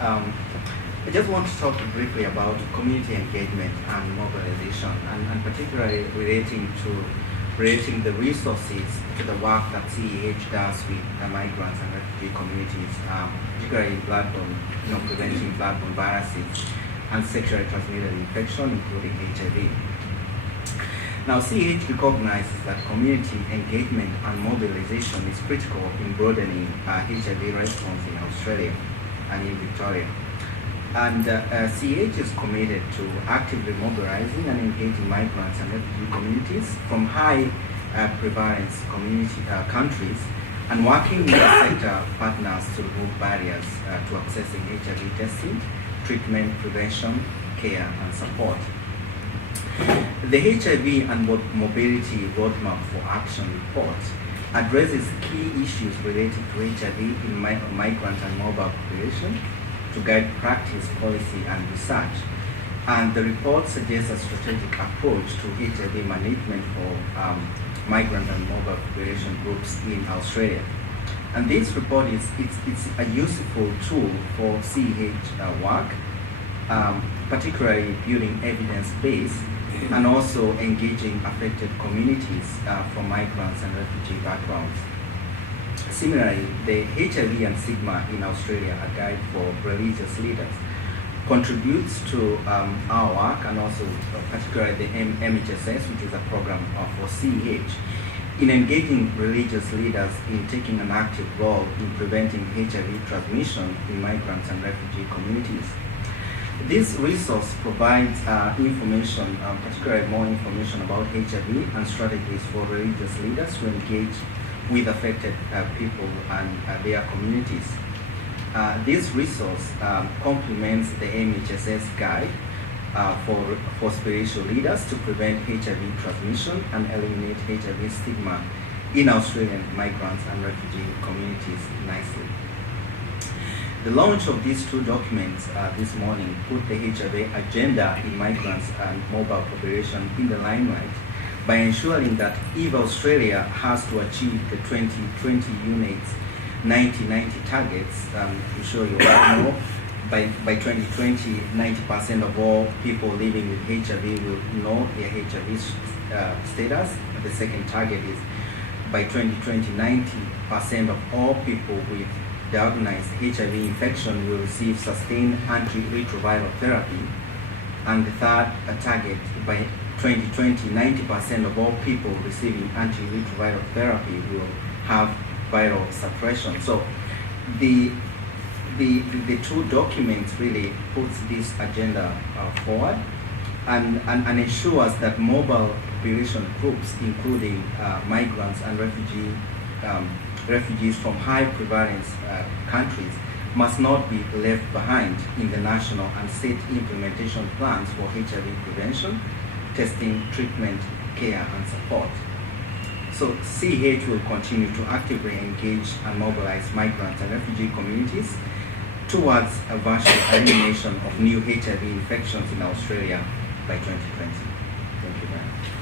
I just want to talk briefly about community engagement and mobilization, and particularly relating the resources to the work that CEH does with the migrants and refugee communities, particularly bloodborne, preventing bloodborne viruses and sexually transmitted infection, including HIV. Now, CEH recognizes that community engagement and mobilization is critical in broadening HIV response in Australia and in Victoria. And CEH is committed to actively mobilizing and engaging migrants and refugee communities from high prevalence countries and working with the sector partners to remove barriers to accessing HIV testing, treatment, prevention, care, and support. The HIV and Mobility Roadmap for Action report addresses key issues related to HIV in migrant and mobile population to guide practice, policy, and research. And the report suggests a strategic approach to HIV management for migrant and mobile population groups in Australia. And this report it's a useful tool for CEH work, particularly building evidence base and also engaging affected communities from migrants and refugee backgrounds. Similarly, the HIV and stigma in Australia, a guide for religious leaders, contributes to our work, and also particularly the MHSS, which is a program for CEH, in engaging religious leaders in taking an active role in preventing HIV transmission in migrants and refugee communities. This resource provides information, particularly more information about HIV and strategies for religious leaders to engage with affected people and their communities. This resource complements the MHSS guide for spiritual leaders to prevent HIV transmission and eliminate HIV stigma in Australian migrants and refugee communities nicely. The launch of these two documents this morning put the HIV agenda in migrants and mobile population in the limelight by ensuring that if Australia has to achieve the 2020 units 90-90 targets, I'm sure you all know, by 2020, 90% of all people living with HIV will know their HIV status. The second target is by 2020, 90% of all people with diagnosed HIV infection will receive sustained antiretroviral therapy. And the third target, by 2020, 90% of all people receiving antiretroviral therapy will have viral suppression. So the two documents really puts this agenda forward and ensures that mobile population groups, including migrants and refugees from high prevalence countries, must not be left behind in the national and state implementation plans for HIV prevention, testing, treatment, care, and support. So CEH will continue to actively engage and mobilize migrants and refugee communities towards a virtual elimination of new HIV infections in Australia by 2020. Thank you very much.